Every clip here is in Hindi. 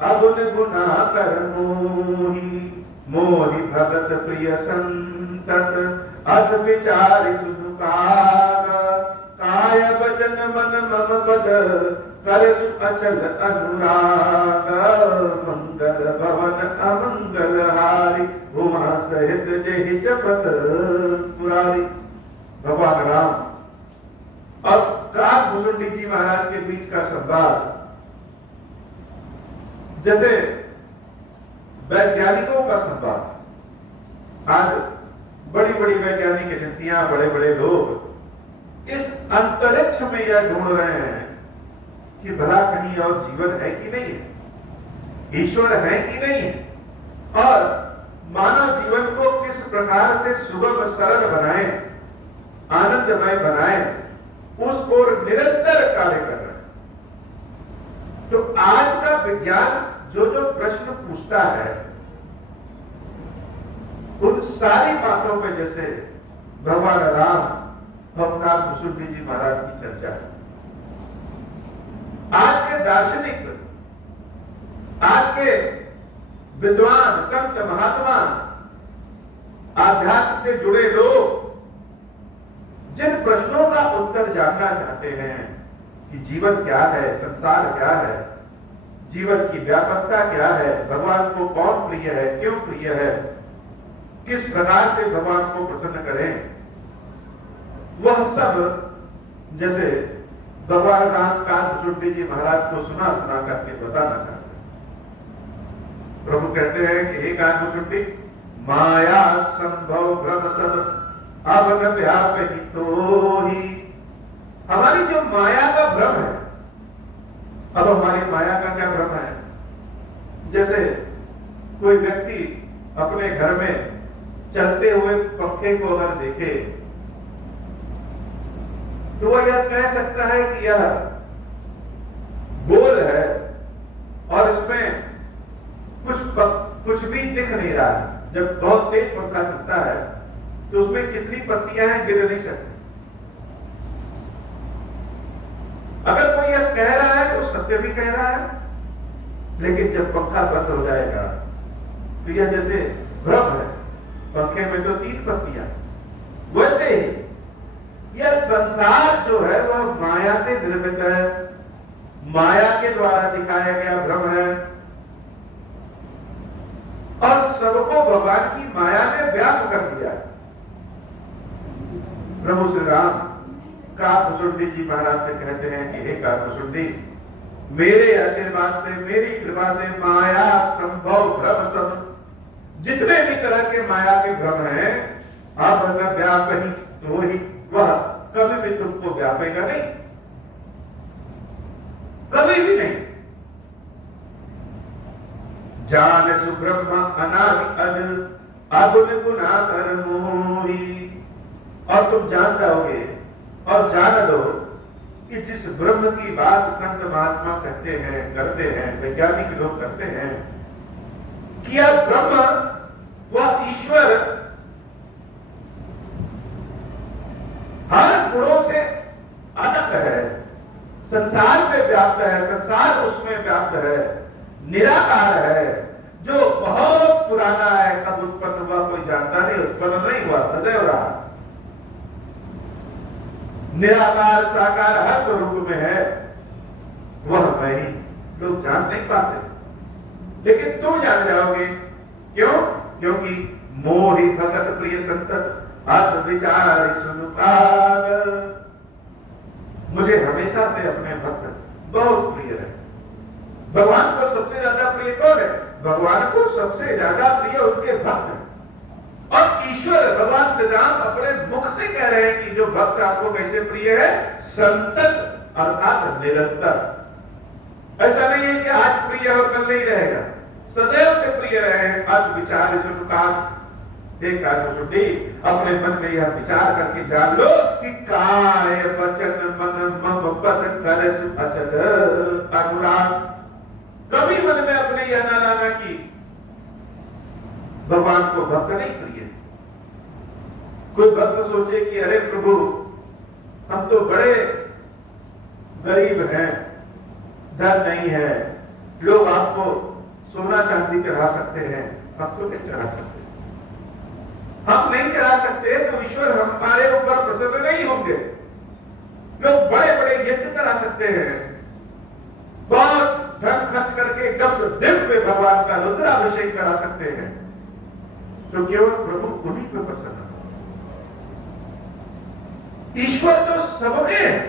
अगुन गुना कर मोही, मोहि भगत प्रिय संतत, अस विचारि सुनु काग, काय वचन मन मम पद, कर सु अचल अनुराग, मंगल भवन अमंगल हारी, उमा सहित जेहि जपत पुरारी। भगवान राम और काकभूषुंडी जी महाराज के बीच का संवाद जैसे वैज्ञानिकों का संवाद। आज बड़ी बड़ी वैज्ञानिक एजेंसियां, बड़े बड़े लोग इस अंतरिक्ष में यह ढूंढ रहे हैं कि भला कहीं और जीवन है कि नहीं है, ईश्वर है कि नहीं है, और मानव जीवन को किस प्रकार से सुगम सरल बनाए, आनंदमय बनाए, उस ओर निरंतर कार्य कर रहे हैं। तो आज का विज्ञान जो जो प्रश्न पूछता है, उन सारी बातों पे जैसे भगवान राम और काकभूषुंडी जी महाराज की चर्चा है। आज के दार्शनिक, आज के विद्वान, संत, महात्मा, आध्यात्म से जुड़े लोग जिन प्रश्नों का उत्तर जानना चाहते हैं कि जीवन क्या है, संसार क्या है, जीवन की व्यापकता क्या है, भगवान को कौन प्रिय है, क्यों प्रिय है, किस प्रकार से भगवान को प्रसन्न करें, वह सब जैसे भगवान राम काकभूषुंडी जी महाराज को सुना सुना करके बताना चाहते हैं। प्रभु कहते हैं कि हे काकभूषुंडी, माया संभव भ्रम सब अब न व्यापी तो ही। हमारी जो माया का भ्रम है, अब हमारी माया का क्या भ्रम है? जैसे कोई व्यक्ति अपने घर में चलते हुए पंखे को अगर देखे तो वह यह कह सकता है कि यह गोल है और इसमें कुछ भी दिख नहीं रहा है। जब बहुत तेज पंखा चलता है तो उसमें कितनी पत्तियां हैं गिर नहीं सकती। अगर कोई यह कह रहा है तो सत्य भी कह रहा है, लेकिन जब पंखा बंद हो जाएगा तो यह जैसे भ्रम है, पंखे में तो 3 पत्तियां। वैसे ही यह संसार जो है वह माया से निर्मित है, माया के द्वारा दिखाया गया भ्रम है, और सबको भगवान की माया ने व्याप्त कर दिया। प्रभु श्री राम काकभूषुंडी जी महाराज से कहते हैं कि हे काकभूषुंडी, मेरे आशीर्वाद से, मेरी कृपा से माया संभव भ्रम सब, जितने भी तरह के माया के भ्रम हैं, अब न व्यापी तो ही, वह कभी भी तुमको व्यापेगा नहीं, कभी भी नहीं। जान सुब्रह्म अनादि अज, अगुन गुना कर मोही। और तुम जान जाओगे और जान लो कि जिस ब्रह्म की बात संत महात्मा कहते हैं, करते हैं, वैज्ञानिक लोग करते हैं कि यह ब्रह्म, वह ईश्वर हर गुणों से अलग है, संसार में व्याप्त है, संसार उसमें व्याप्त है, निराकार है, जो बहुत पुराना है, कब उत्पन्न हुआ कोई जानता नहीं, उत्पन्न नहीं हुआ, सदैव रहा, निराकार साकार हर स्वरूप में है, वह मैं ही। लोग जान नहीं पाते, लेकिन तुम जान जाओगे। क्यों? क्योंकि मोहि भगत प्रिय संतत, अस विचार सुनु काग। मुझे हमेशा से अपने भक्त बहुत प्रिय है। भगवान को सबसे ज्यादा प्रिय कौन है? भगवान को सबसे ज्यादा प्रिय उनके भक्त हैं। और ईश्वर भगवान श्री राम अपने मुख से कह रहे हैं कि जो भक्त आपको कैसे प्रिय है? संतत अर्थात निरंतर। ऐसा नहीं है कि आज प्रिय और कल नहीं रहेगा, सदैव से प्रिय रहे। अस विचार सुनु काग, अपने मन में यह विचार करके जान लो कि काय वचन मन मम पद करसु अचल अनुराग। कभी मन में अपने यह ना लाना कि भगवान को भक्त नहीं प्रिय। कोई भक्त सोचे कि अरे प्रभु, हम तो बड़े गरीब हैं, धन नहीं है, लोग आपको सोना चांदी चढ़ा सकते हैं, हम तो नहीं चढ़ा सकते। हम नहीं चढ़ा सकते तो ईश्वर हमारे ऊपर प्रसन्न नहीं होंगे। लोग बड़े बड़े यज्ञ करा सकते हैं, बहुत धन खर्च करके एकदम दिव्य भगवान का रुद्राभिषेक करा सकते हैं, तो केवल प्रभु उन्हीं पर प्रसन्न हो। ईश्वर तो सबके हैं,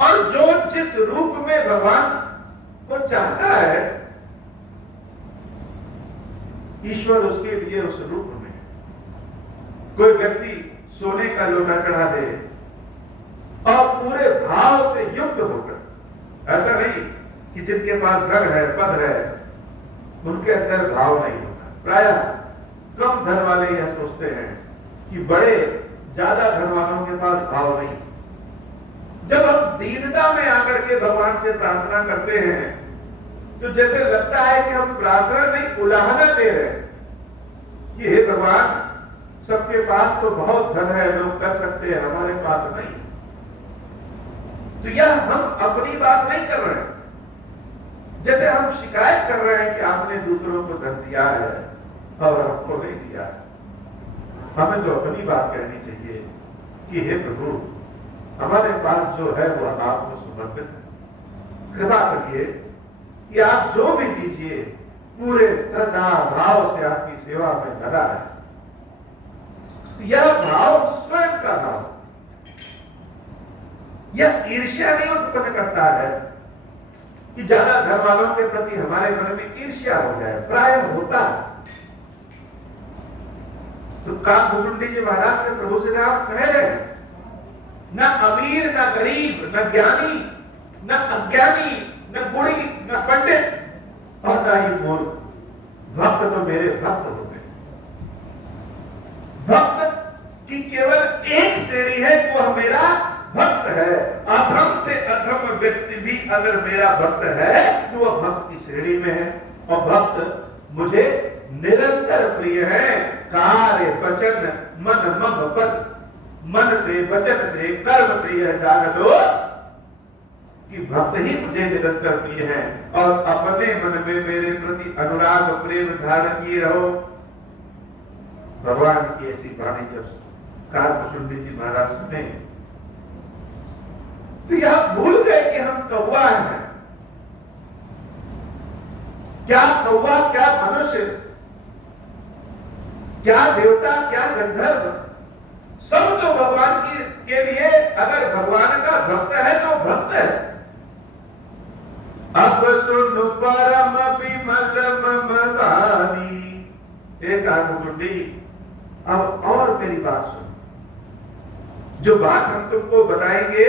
और जो जिस रूप में भगवान को चाहता है, ईश्वर उसके लिए उस रूप में। कोई व्यक्ति सोने का लोटा चढ़ा दे और पूरे भाव से युक्त होकर, ऐसा नहीं कि जिनके पास धन है, पद है, उनके अंदर भाव नहीं होता। प्रायः कम धन वाले यह सोचते हैं कि बड़े ज्यादा धन वालों के पास भाव नहीं। जब हम दीनता में आकर के भगवान से प्रार्थना करते हैं, तो जैसे लगता है कि हम प्रार्थना नहीं, उलाहना दे रहे हैं कि हे भगवान, सबके पास तो बहुत धन है, लोग कर सकते हैं, हमारे पास नहीं। तो यह हम अपनी बात नहीं कर रहे हैं। जैसे हम शिकायत कर रहे हैं कि आपने दूसरों को धन दिया है और हमको नहीं दिया। हमें तो अपनी बात कहनी चाहिए कि हे प्रभु, हमारे पास जो है वो आपको समर्पित है। कृपा करिए कि आप जो भी दीजिए पूरे श्रद्धा भाव से आपकी सेवा में लगा है। यह भाव स्वयं का भाव, यह ईर्ष्या नहीं उत्पन्न करता है कि ज्यादा धन वालों के प्रति हमारे मन में ईर्ष्या हो जाए, प्रायः होता है। तो काकभुजुंडी जी महाराज से प्रभु से आप कह रहे हैं, न अमीर न गरीब, न ज्ञानी न अज्ञानी, न गुणी न पंडित और न ही मूर्ख, भक्त तो मेरे भक्त हो गए। भक्त की केवल एक श्रेणी है, वह मेरा भक्त है। अधम से अधम व्यक्ति भी अगर मेरा भक्त है तो वह भक्त की श्रेणी में है। और भक्त मुझे निरंतर प्रिय है। कार्य वचन मन मम पद, मन से वचन से कर्म से यह जान लो कि भक्त ही मुझे निरंतर प्रिय है। और अपने मन में मेरे प्रति अनुराग प्रेम धारण किए रहो। भगवान की ऐसी वाणी जब काकभुजुंडी जी महाराज सुने तो यह भूल गए कि हम कौवा हैं। क्या कौवा, क्या मनुष्य, क्या देवता, क्या गंधर्व, सब तो भगवान के लिए, अगर भगवान का भक्त है तो भक्त है। अब सुन परम विमल मम वाणी। एक काकभुजुंडी, अब और मेरी बात सुन। जो बात हम तुमको बताएंगे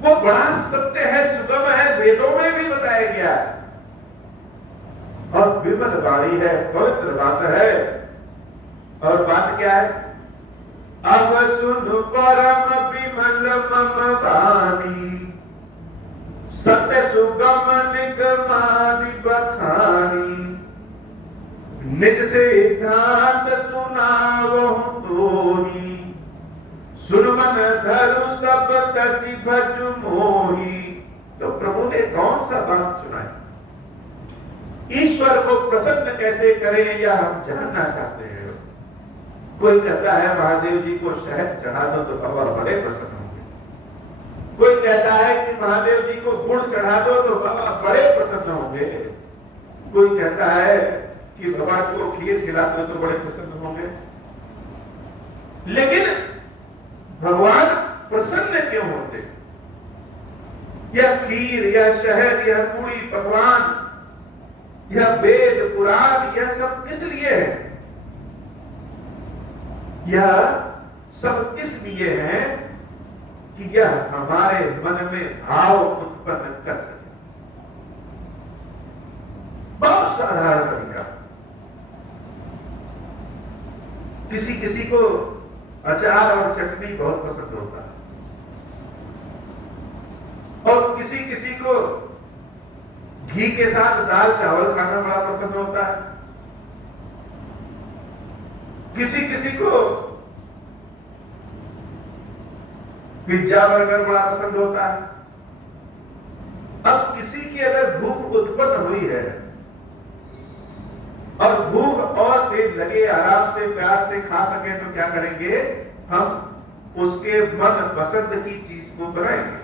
वो बड़ा सत्य है, सुगम है, वेदों में भी बताया गया है और विमल वाणी है, पवित्र बात है। और बात क्या है? अब सुन परम विमल मम वाणी, सत्य सुगम निगमादि बखानी, निज सिद्धांत सुनावो तोही, सुन मन धरु सब तज भज मोही। तो प्रभु ने कौन सा बात सुनाई? ईश्वर को प्रसन्न कैसे करें यह हम जानना चाहते हैं। कोई कहता है महादेव जी को शहद चढ़ा दो तो बाबा बड़े प्रसन्न होंगे। कोई कहता है कि महादेव जी को गुड़ चढ़ा दो तो बाबा बड़े प्रसन्न होंगे। कोई कहता है कि भगवान को खीर खिला दो तो बड़े प्रसन्न होंगे। लेकिन भगवान प्रसन्न क्यों होते? यह खीर, यह शहद, यह पूरी पकवान, यह वेद पुराण, यह सब किस लिए है? यह सब इसलिए है कि यह हमारे मन में भाव उत्पन्न कर सके। बहुत साधारण तरीका। किसी किसी को अचार और चटनी बहुत पसंद होता है और किसी किसी को घी के साथ दाल चावल खाना बड़ा पसंद होता है। किसी किसी को पिज्जा बर्गर बड़ा पसंद होता है। अब किसी की अगर भूख उत्पन्न हुई है और भूख और तेज लगे, आराम से प्यार से खा सके, तो क्या करेंगे? हम उसके मन पसंद की चीज को बनाएंगे।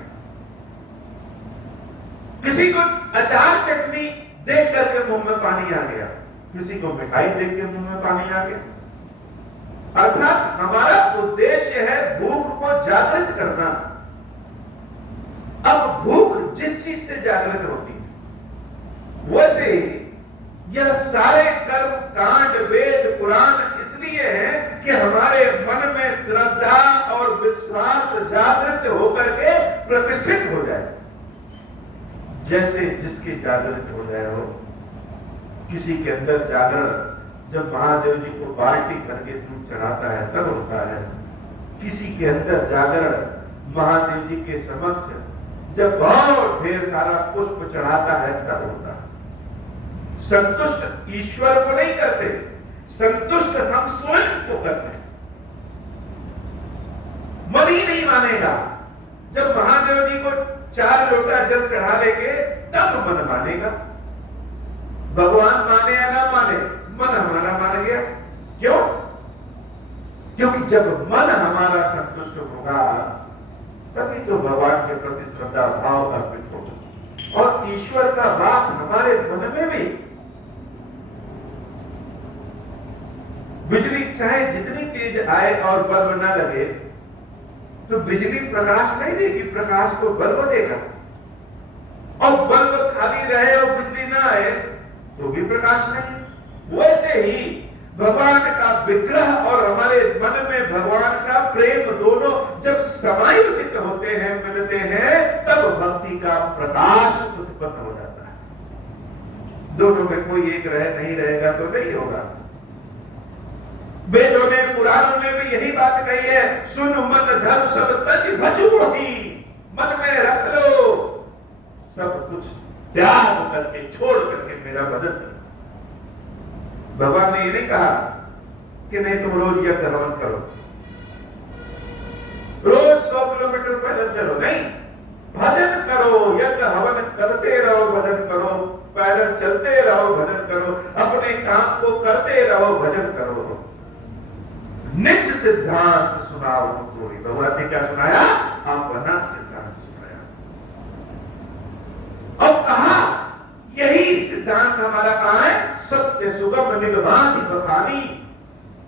किसी को अचार चटनी देख करके मुंह में पानी आ गया, किसी को मिठाई देख के मुंह में पानी आ गया। अर्थात हमारा उद्देश्य है भूख को जागृत करना। अब भूख जिस चीज से जागृत होती है, वैसे ही यह सारे कर्म कांड वेद पुराण इसलिए है कि हमारे मन में श्रद्धा और विश्वास जागृत होकर के प्रतिष्ठित हो जाए। जैसे जिसके जागृत हो जाए हो, किसी के अंदर जागरण जब महादेव जी को बाल्टी भर के दूध चढ़ाता है तब होता है। किसी के अंदर जागरण महादेव जी के समक्ष जब बहुत ढेर सारा पुष्प चढ़ाता है तब होता है। संतुष्ट ईश्वर को नहीं करते, संतुष्ट हम स्वयं को करते हैं। मन ही नहीं मानेगा। जब महादेव जी को 4 लोटा जल चढ़ा लेंगे तब मन मानेगा। भगवान माने या ना माने, मन हमारा मान गया। क्यों? क्योंकि जब मन हमारा संतुष्ट होगा तभी तो भगवान के प्रति श्रद्धा भाव अर्पित होगा और ईश्वर का वास हमारे मन में भी। बिजली चाहे जितनी तेज आए और बल्ब ना लगे तो बिजली प्रकाश नहीं देगी, प्रकाश को बल्ब देगा। और बल्ब खाली रहे और बिजली ना आए तो भी प्रकाश नहीं। वैसे ही भगवान का विग्रह और हमारे मन में भगवान का प्रेम दोनों जब समायोजित होते हैं, मिलते हैं, तब भक्ति का प्रकाश उत्पन्न हो जाता है। दोनों में कोई एक नहीं रहेगा तो नहीं होगा। वेदों ने पुराणों ने भी यही बात कही है, सुन मन धर्म सब तज भजू होगी। मन में रख लो, सब कुछ त्याग करके छोड़ करके मेरा भजन करो। भगवान ने ये नहीं कहा कि नहीं तुम रोज यज्ञ हवन करो, रोज 100 किलोमीटर पैदल चलो, नहीं, भजन करो, यज्ञ हवन करते रहो, भजन करो, पैदल चलते रहो, भजन करो, अपने काम को करते रहो, भजन करो। निज सिद्धांत सुनाओ कोई। भगवान ने क्या सुनाया? अपना सिद्धांत सुनाया। और कहा यही सिद्धांत हमारा कहां है? सत्य सुगम निगमाति बखानी।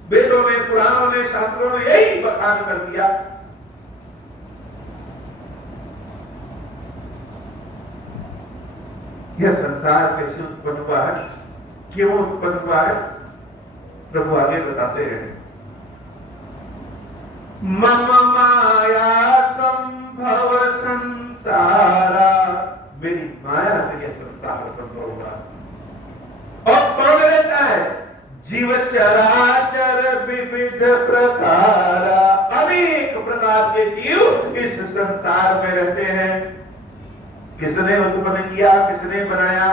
वेदों में पुराणों ने शास्त्रों ने यही बखान कर दिया। यह संसार कैसे उत्पन्न हुआ है, क्यों उत्पन्न हुआ है, प्रभु आगे बताते हैं। मम माया संभव संसारा, मेरी माया से यह संसार संभव हुआ। और कौन रहता है? जीव चराचर विविध प्रकार, अनेक प्रकार के जीव इस संसार में रहते हैं। किसने उत्पन्न किया, किसने बनाया?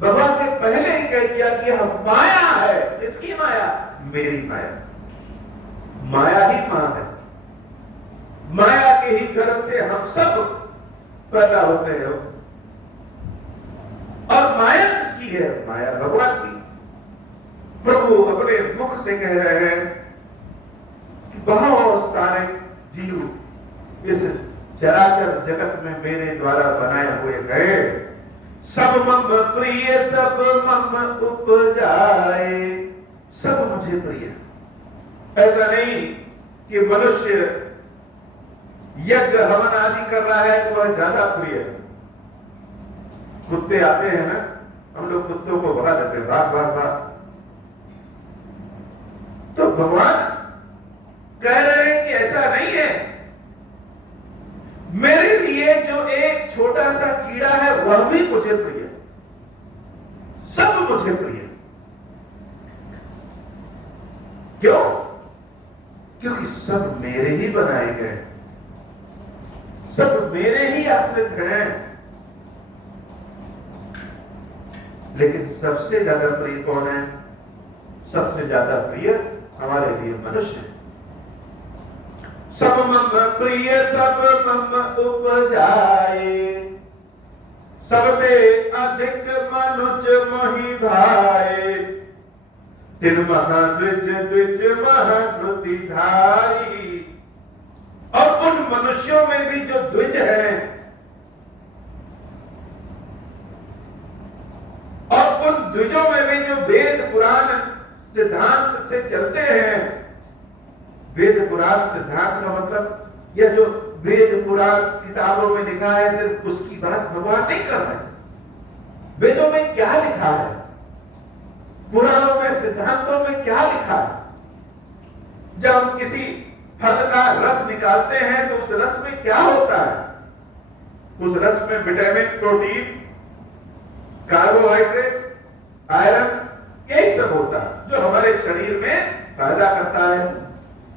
भगवान ने पहले ही कह दिया कि हम माया है। किसकी माया? मेरी माया। माया ही मां है। माया के ही गर्भ से हम सब पैदा होते हैं। और माया किसकी है? माया भगवान की। प्रभु अपने मुख से कह रहे हैं कि बहुत सारे जीव इस चराचर जगत में मेरे द्वारा बनाए हुए गए। सब मम प्रिय सब मम उपजाए, सब मुझे प्रिय। ऐसा नहीं कि मनुष्य यज्ञ हवन आदि कर रहा है तो वह ज्यादा प्रिय है। कुत्ते आते हैं ना, हम लोग कुत्तों को भगा देते हैं, भाग भाग भाग। तो भगवान कह रहे हैं कि ऐसा नहीं है। मेरे लिए जो एक छोटा सा कीड़ा है वह भी मुझे प्रिय, सब मुझे प्रिय। क्यों? क्योंकि सब मेरे ही बनाए गए, सब मेरे ही आश्रित हैं। लेकिन सबसे ज्यादा प्रिय कौन है? सबसे ज्यादा प्रिय हमारे लिए मनुष्य है। सब मम प्रिय सब मम उपजाए। सबते अधिक मनुज मोहि भाए, तिन महाद्विज द्विज महाश्रुति धारी। और उन मनुष्यों में भी जो द्विज है और उन द्विजों में भी जो वेद पुराण सिद्धांत से चलते हैं, वेद पुराण सिद्धांत का मतलब यह जो वेद पुराण किताबों में लिखा है सिर्फ उसकी बात भगवान नहीं कर रहे। वेदों में क्या लिखा है, पुराणों में सिद्धांतों में क्या लिखा है। जब हम किसी फल का रस निकालते हैं तो उस रस में क्या होता है? उस रस में विटामिन, प्रोटीन, कार्बोहाइड्रेट, आयरन, यही सब होता है जो हमारे शरीर में फायदा करता है।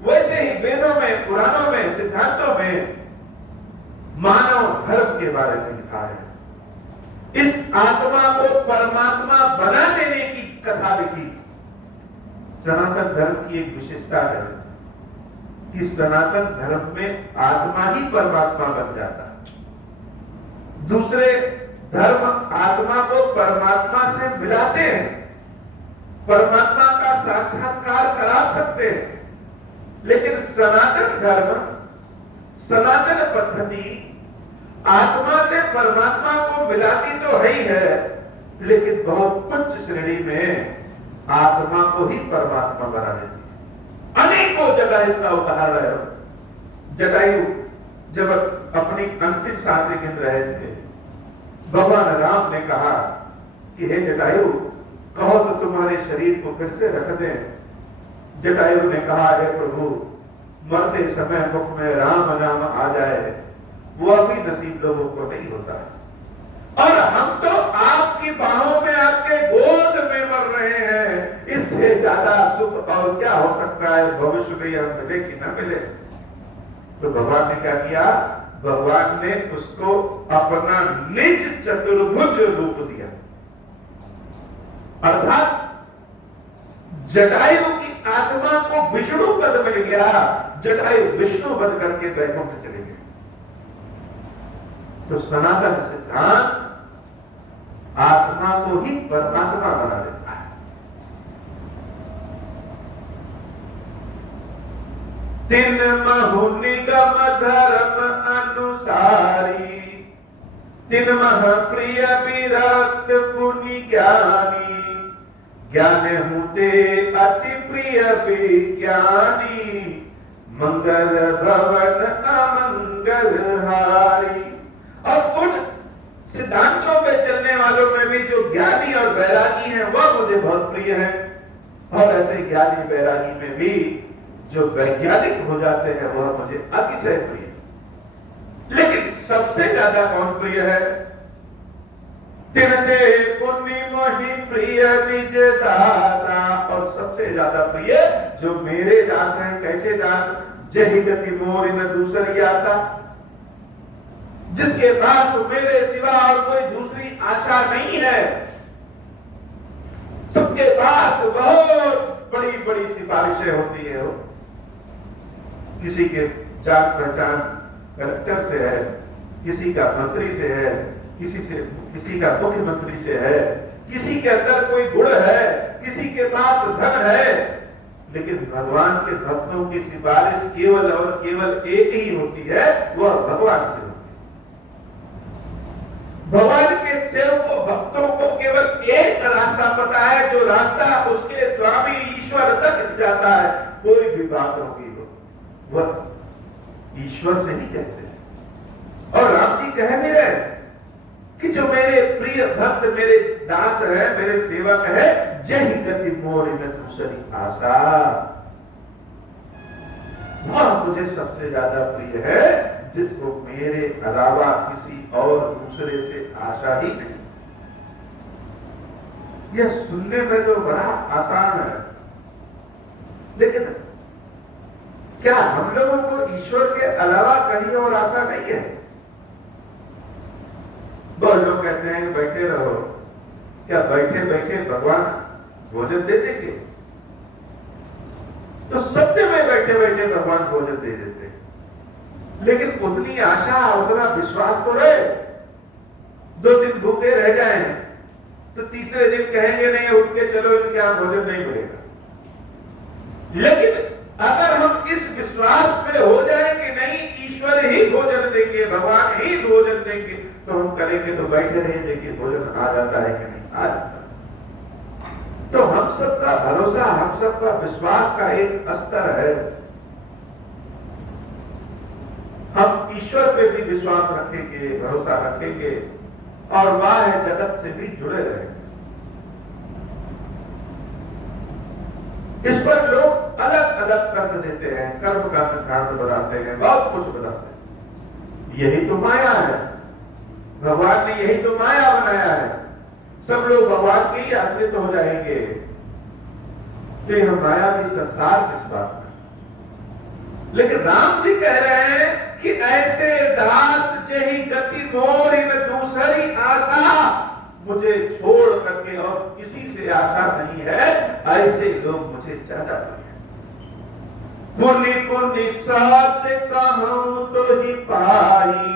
वैसे ही वेदों में, पुराणों में, सिद्धांतों में मानव धर्म के बारे में लिखा है। इस आत्मा को परमात्मा बना देने की कथा लिखी। सनातन धर्म की एक विशेषता है कि सनातन धर्म में आत्मा ही परमात्मा बन जाता है। दूसरे धर्म आत्मा को परमात्मा से मिलाते हैं, परमात्मा का साक्षात्कार करा सकते हैं, लेकिन सनातन धर्म, सनातन पद्धति आत्मा से परमात्मा को मिलाती तो है ही है, लेकिन बहुत उच्च श्रेणी में आत्मा को ही परमात्मा बना देती है। अनेकों जगह इसका उदाहरण है। जटायु जब अपनी अंतिम सांसें गिन रहे थे, भगवान राम ने कहा कि हे जटायु, कहो तो तुम्हारे शरीर को फिर से रख दें। जटायु ने कहा, हे प्रभु, मरते समय मुख में राम नाम आ जाए वो अभी नसीब लोगों को नहीं होता है, और हम तो आपकी बाहों में, आपके गोद में मर रहे हैं। इससे ज्यादा सुख और क्या हो सकता है? भविष्य में यह मिले कि न मिले। तो भगवान ने क्या किया? भगवान ने उसको अपना निज चतुर्भुज रूप दिया, अर्थात जटायु की आत्मा को विष्णु पद मिल गया। जटायु विष्णु बन करके वैकुंठ चले गए। तो सनातन सिद्धांत आत्मा को ही परमात्मा बना देता है। तिन महु निगम धर्म अनुसारी, तिन मह प्रिय विरक्त पुनि ज्ञानी, ज्ञान हुते अति प्रिय विज्ञानी, मंगल भवन अमंगल हारी। और उन सिद्धांतों पे चलने वालों में भी जो ज्ञानी और वैरागी हैं वह मुझे बहुत प्रिय है, और ऐसे ज्ञानी वैरागी में भी जो वैज्ञानिक हो जाते हैं वह मुझे अतिशय प्रिय है। लेकिन सबसे ज्यादा कौन प्रिय है? तिनते पुण्य मोहि प्रिय निज दासा। और सबसे ज्यादा प्रिय जो मेरे दास हैं। कैसे दास? जहि गति मोर न दूसरी आशा, जिसके पास मेरे सिवा और कोई दूसरी आशा नहीं है। सबके पास बहुत बड़ी बड़ी सिफारिशें होती है। किसी के जान पहचान कलेक्टर से है, किसी का मंत्री से है, किसी का मुख्यमंत्री से है, किसी के अंदर कोई गुण है, किसी के पास धन है, लेकिन भगवान के भक्तों की सिफारिश केवल और केवल एक ही होती है, वह भगवान से होती है। भगवान के सेवकों भक्तों को केवल एक रास्ता पता है, जो रास्ता उसके स्वामी ईश्वर तक जाता है। कोई भी बात होगी वह ईश्वर से ही कहते हैं। और राम जी कह भी रहे कि जो मेरे प्रिय भक्त, मेरे दास है, मेरे सेवक है, जय गति मोर न दूसरी आशा, वह मुझे सबसे ज्यादा प्रिय है, जिसको मेरे अलावा किसी और दूसरे से आशा ही नहीं। यह सुनने में तो बड़ा आसान है, लेकिन क्या हम लोगों को ईश्वर के अलावा कहीं और आशा नहीं है? बहुत लोग कहते हैं कि बैठे रहो, क्या बैठे बैठे भगवान भोजन दे देंगे? तो सत्य में बैठे बैठे भगवान भोजन दे देते हैं, लेकिन उतनी आशा, उतना विश्वास तो रहे। 2 दिन भूखे रह जाएं तो तीसरे दिन कहेंगे नहीं उठ के चलो इनके यहाँ भोजन नहीं मिलेगा। लेकिन अगर हम इस विश्वास पे हो जाए कि नहीं ईश्वर ही भोजन देंगे, भगवान ही भोजन देंगे, तो हम करेंगे तो बैठे रहे देखिए भोजन आ जाता है कि नहीं आ जाता। तो हम सबका भरोसा, हम सबका विश्वास का एक स्तर है। हम ईश्वर पे भी विश्वास रखेंगे, भरोसा रखेंगे और बाह्य जगत से भी जुड़े रहेंगे। इस पर लोग अलग अलग तर्क देते हैं, कर्म का सिद्धांत बताते हैं, बहुत कुछ बताते हैं। यही तो माया है, भगवान ने यही तो माया बनाया है। सब लोग भगवान के ही आश्रित हो जाएंगे तो यह माया की संसार किस बात का। लेकिन राम जी कह रहे हैं कि ऐसे दास जही गति मोर इन दूसरी आशा, मुझे छोड़ करके और किसी से आशा नहीं है, ऐसे लोग मुझे ज्यादा पुण्य पुण्य साथ कहूं तो ही पाई,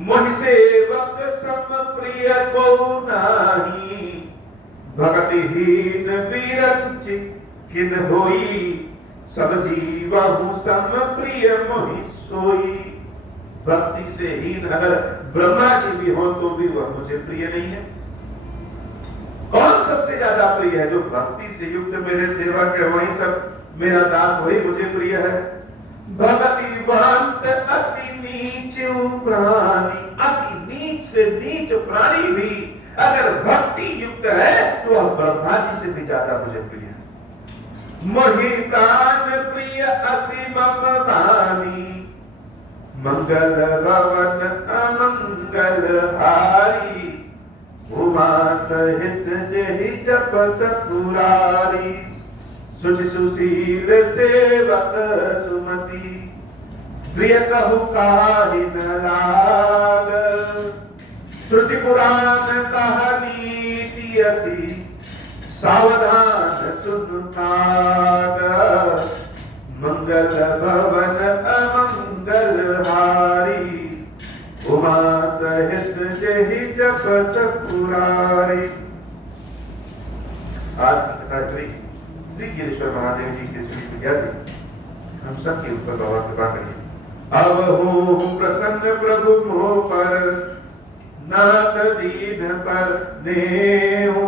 मुझ सेवक सम प्रिय को नाही, भक्तिहीन विरंच किन होई, सब जीवहु सम प्रिय मोहि सोई। भक्ति से हीन अगर ब्रह्मा जी भी हो तो भी वह मुझे प्रिय नहीं है। कौन सबसे ज्यादा प्रिय है? जो भक्ति से युक्त मेरे सेवक है, वही सब मेरा दास, वही मुझे प्रिय है। भक्तिवंत अति नीच प्राणी, अति नीच से नीच प्राणी भी अगर भक्ति युक्त है तो वह ब्रह्मा जी से भी ज्यादा मुझे प्रिय है। मोहि प्राण प्रिय असीम बानी, मंगल भवन अमंगल हारी, उमा सहित जेहि जपत पुरारी, सुचि सुशील सेवक सुमति, प्रिय कहु काहि न लाग, श्रुति पुराण कहानी असी, सावधान सुन काग, मंगल भवन अमंगल हारी, उमा सहित जेहि जपत पुरारी। आज की कथा श्री गिरीश्वर महादेव जी के श्री विद्या हम सब के ऊपर बाबा कृपा करिए। अब हूँ प्रसन्न प्रभु मोह पर, नाथ दीन पर नेहु,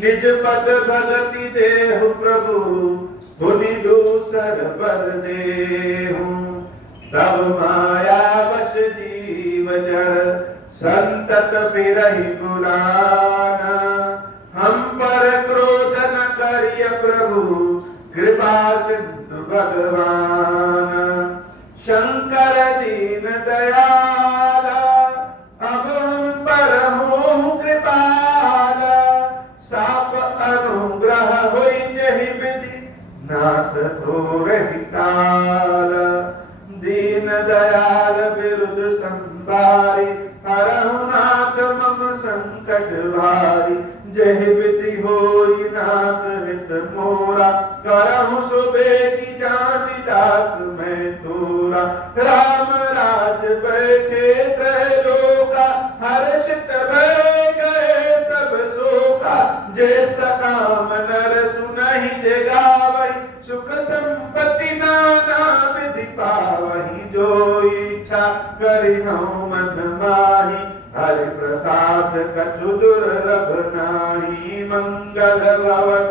निज पद भगति देहु प्रभु, पुनि दूसर बर देहु। तब माया वश जीव जड़, संतत बिरहि पुराना, हम पर क्रोध न करिय प्रभु, कृपा सिंधु भगवान। शंकर दीन दयाला, अब हम पर मोह कृपाला, साप अनुग्रह होई जहि विधि, नाथ थोरहि काल। दीन दयाल विरुद्ध संभारी, हरहु नाथ मम संकट भारी। जहि विधि होई नाथ हित मोरा, करहु सुबेगी जानि दास मैं तोरा। राम राज बैठे त्रैलोका, हर्षित भय गए सब शोका। जैसा काम नर सुनहि जे गावै, सुख संपत्ति नाना विधि पावहि। जो इच्छा करिहउ मन माहि, हरि प्रसाद कछु दुर्लभ नाही। मंगल भवन